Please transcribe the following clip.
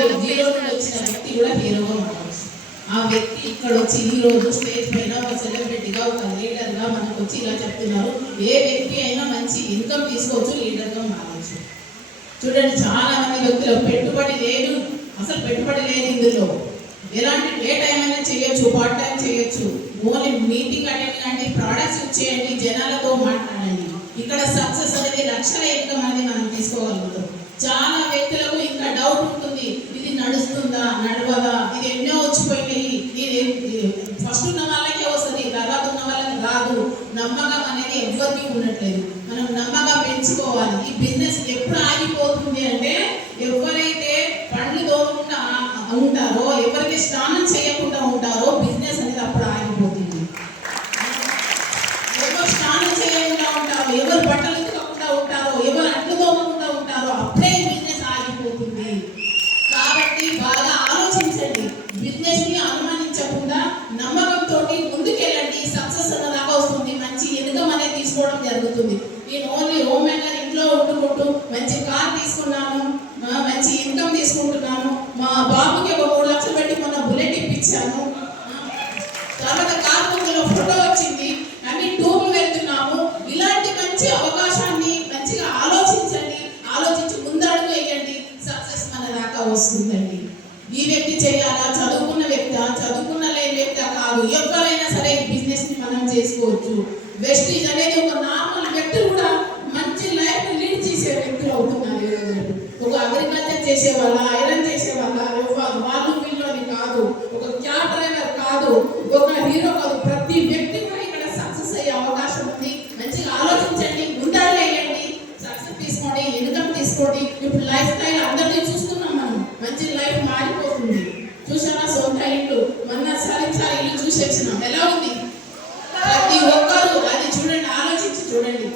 Zero నుండి వచ్చిన వ్యక్తి కూడా హీరోగా మారవచ్చు. ఆ వ్యక్తి ఇక్కడ వచ్చి ఈ రోజు స్టేజ్ పైన ఒక సెలబ్రిటీగా ఒక లీడర్గా మనకు వచ్చి ఇలా చెప్తున్నారు. ఏ వ్యక్తి అయినా మంచి ఇన్కమ్ తీసుకోవచ్చు, లీడర్గా మారవచ్చు. చూడండి, చాలా మంది వ్యక్తులు పెట్టుబడి లేదు, అసలు పెట్టుబడి లేదు ఇందులో. ఎలాంటి డే టైం అయినా చేయొచ్చు, పార్ట్ టైం చేయొచ్చు, ఓన్లీ మీటింగ్ అటెండ్ కండి, ప్రోడక్ట్స్ యూజ్ చేయండి, జనాలతో మాట్లాడండి. ఇక్కడ సక్సెస్ అనేది లక్షల ఇన్కమ్ అనేది మనం తీసుకోగలుగుతాం. చాలా వ్యక్తులకు ఇంకా డౌట్ ఉంటుంది, ఇది నడుస్తుందా నడవదా, ఇది ఎన్నో వచ్చిపోయినాయి, ఇది ఫస్ట్ ఉన్న వాళ్ళకే వస్తుంది, తర్వాత ఉన్న వాళ్ళకి రాదు. నమ్మకం అనేది ఎవరికి ఉండట్లేదు. మనం నమ్మకం పెంచుకోవాలి. ఈ బిజినెస్ ఎప్పుడు ఆగిపోతుంది అంటే, ఎవరైతే పండ్లు తోమకుండా ఉంటారో, ఎవరికి స్నానం చేయకుండా ఉంటారో, బిజినెస్ అనేది అప్పుడు ఆగిపోతుంది. ఎవరు స్నానం చేయకుండా ఉంటారో, ఎవరు బట్టలు ఉతకకుండా ఉంటారో, ఎవరు అంట్లు తోమకుండా ఉంటారో, అప్పుడే బిజినెస్ ఆగిపోతుంది. కాబట్టి బాగా ఆలోచించండి. బిజినెస్ ని అనుమానించకుండా నమ్మకంతో ముందుకెళ్ళండి. సక్సెస్ అన్నదాకా వస్తుంది. మంచి ఇన్కమ్ అనేది తీసుకోవడం జరుగుతుంది. నేను ఓన్లీ హోమ్ మేకర్ ఇంట్లో వండుకుంటూ మంచి కార్ తీసుకున్నాను, మంచి ఇన్కమ్ తీసుకుంటున్నాను. మా బాబుకి ఒక 3 లక్షలు పెట్టి మొన్న బుల్లెట్ ఇప్పించాను. తర్వాత కార్ బుక్లో ఫోటో వచ్చింది, అన్ని టూర్లు వెళ్తున్నాము. ఇలాంటి మంచి అవకాశాన్ని మంచిగా ఆలోచించండి. ఆలోచించి ముందడుగు వేయండి. సక్సెస్ మన దాకా వస్తుందండి. ఈ వ్యక్తి చేయాలా, చదువుకున్న వ్యక్తి, చదువుకున్న లేని వ్యక్తి కాదు, ఎవరైనా సరే ఈ బిజినెస్ ని మనం చేసుకోవచ్చు. వెస్టీజ్ అనేది ఒక నార్మల్ వ్యక్తి కూడా మంచి లైఫ్ లీడ్ చేసే వ్యక్తులు అవుతున్నారు. ఒక అగ్రికల్చర్ చేసే వాళ్ళ, ఐరన్ చేసే వాళ్ళ, వాళ్ళు వీళ్ళు అని కాదు, ఒక క్యాబ్ డ్రైవర్ కాదు, ఒక హీరో కాదు, ప్రతి వ్యక్తి కూడా ఇక్కడ సక్సెస్ అయ్యే అవకాశం ఉంది. మంచిగా ఆలోచించండి, ముందడుగు వేయండి, సక్సెస్ తీసుకోండి, ఇన్కమ్ తీసుకోండి. ఇప్పుడు లైఫ్ స్టైల్ అందరినీ చూస్తున్నాం మనం, మంచి లైఫ్ మారిపోతుంది. చూసారా, సొంత ఇల్లు మొన్న ఇల్లు చూసి వచ్చినాం, ఎలా ఉంది? ప్రతి ఒక్కరు అది చూడండి, ఆలోచించి చూడండి.